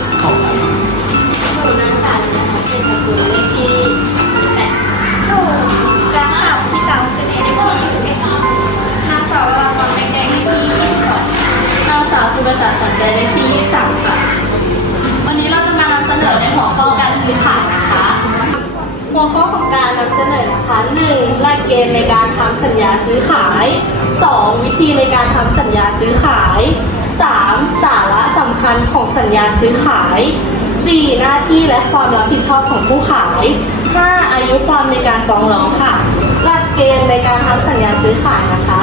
ชื่อเลขที่ของเราหนูนางสาวนะคะเป็นสกุลเลขที่18หนูรักสาวที่เก่าเสนอเลขที่21นางสาววราพรแดงแดงเลขที่22นางสาวสุภาษาสันใจเลขที่23ค่ะ วันนี้เราจะมานำเสนอในหัวข้อการซื้อขายนะคะ หัวข้อของการนำเสนอนะคะ 1. หลักเกณฑ์ในการทำสัญญาซื้อขาย 2. วิธีในการทำสัญญาซื้อขาย ซื้อขาย 4. หน้าที่และความรับผิดชอบของผู้ขาย 5. อายุความในการฟ้องร้องค่ะ หลักเกณฑ์ในการทำสัญญาซื้อขายนะคะ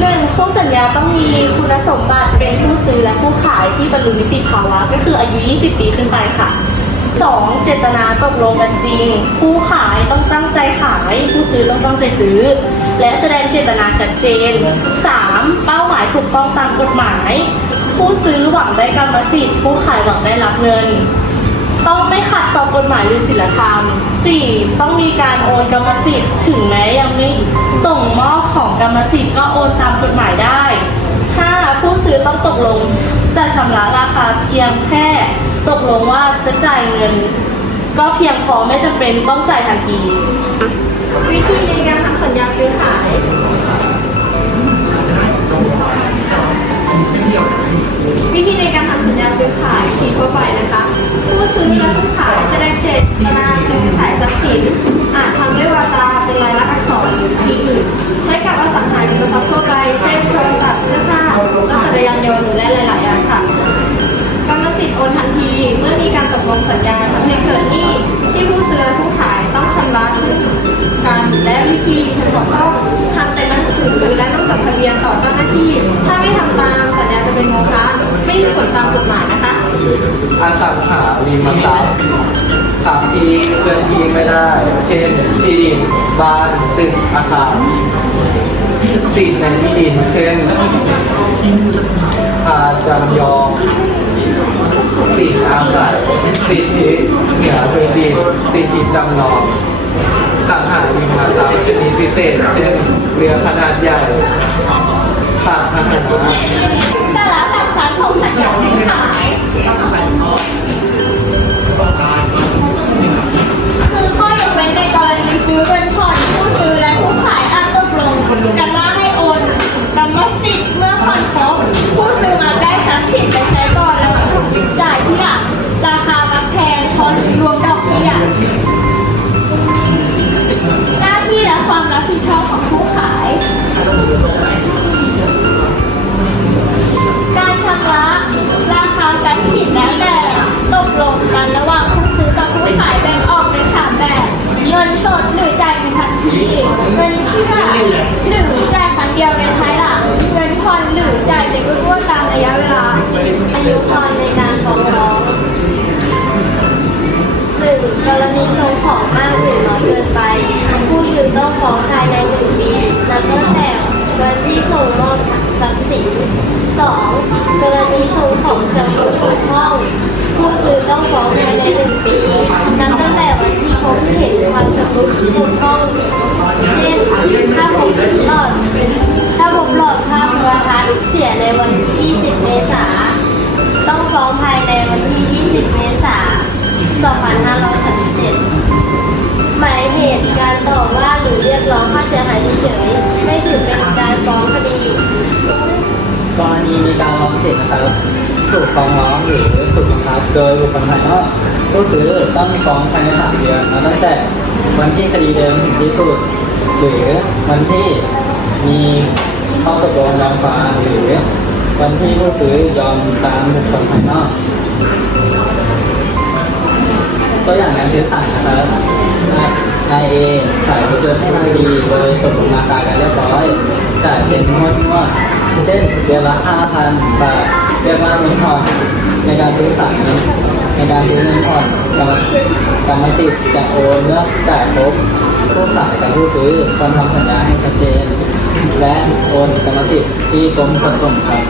หนึ่งคู่สัญญาต้องมีคุณสมบัติเป็นผู้ซื้อและผู้ขายที่บรรลุนิติภาวะ ก็คืออายุ 20 ปีขึ้นไปค่ะ 2. เจตนาตกลงกันจริง ผู้ขายต้องตั้งใจขาย ผู้ซื้อต้องตั้งใจซื้อ และแสดงเจตนาชัดเจน 3. เป้าหมายถูกต้องตามกฎหมาย ผู้ซื้อหวังได้กรรมสิทธิ์ผู้ขายหวังได้รับเงิน ต้องไม่ขัดต่อกฎหมายหรือศีลธรรม 4. ต้องมีการโอนกรรมสิทธิ์ถึงแม้ยังไม่ส่งมอบของกรรมสิทธิ์ก็โอนตามกฎหมายได้ 5. ผู้ซื้อต้องตกลงจะชำระราคาเพียงแค่ตกลงว่าจะจ่ายเงิน ก็เพียงพอไม่จำเป็นต้องจ่ายทันที วิธีในการทำสัญญาซื้อขาย วิธีในการทำสัญญาซื้อขายทีทั่วไปนะคะ ผู้ซื้อและผู้ขายแสดงเจตนาซื้อขายทรัพย์สิน อาจทำด้วยวาจาเป็นลายลักษณ์อักษรหรือวิธีอื่น ใช้กับอสังหาริมทรัพย์ทั่วไป เช่นโทรศัพท์เสื้อผ้ารถจักรยานยนต์และหลายๆอย่างค่ะกรรมสิทธิ์โอนทันที เมื่อมีการตกลงสัญญาทำให้เกิดหนี้ที่ผู้ซื้อและผู้ขายต้องชำระซึ่งกันและวิธีฉบับต้องทำเป็นหนังสือและต้องจดทะเบียนต่อเจ้าหน้าที่ ถ้าไม่ทำตาม เป็นโมฆะไม่มีผลตามกฎหมายนะคะ อาสังหาริมทรัพย์ทรัพย์ที่เคลื่อนที่ไม่ได้ เช่น ที่ดิน บ้าน ตึก อาคารสิทธิ์ในที่ดิน เช่นอาจำยอมสิทธิอาศัยสิทธิเหนือพื้นดินสิทธิจำนองสังหาริมทรัพย์ชนิดพิเศษ เช่น เรือขนาดใหญ่สัตว์พาหนะสาร สองกรณีทรงของเครื่องมือห้อง ผู้ซื้อต้องฟ้องภายในหนึ่งปี นับตั้งแต่วันที่พบเห็นความชำรุกู้ห้องเช่นถ้าผมหลอดถ้าผมหลอดภาพโทรทัศน์เสียในวันที่ 20 เมษาต้องฟ้องภายในวันที่ 20 เมษา2535 ถูกฟ้องร้องหรือถูกบังคับโดยบุคคลภายนอกผู้ซื้อต้องฟ้องภายในสามเดือนตั้งแต่วันที่คดีเดิมถึงที่สุด หรือวันที่มีข้อตกลงยอมควาหรือวันที่ผู้ซื้อยอมตามบุคคลภายนอกตัวอย่างการซื้อขายนะครับนายเอขายรถยนต์ให้นายดีโดยตกลงราคากันเรียบร้อยจ่ายเป็นงวดงวดเช่นเดือนละห้าพันบาท เรียกว่าเงินผ่อนในการซื้อขายในการซื้อเงินผ่อนกรรมกรรมสิทธิ์จะโอนเมื่อจ่ายครบผู้ขายกับผู้ซื้อตอนทำสัญญาให้ชัดเจน และโอนกรรมสิทธิ์ที่กรมขนส่งครับ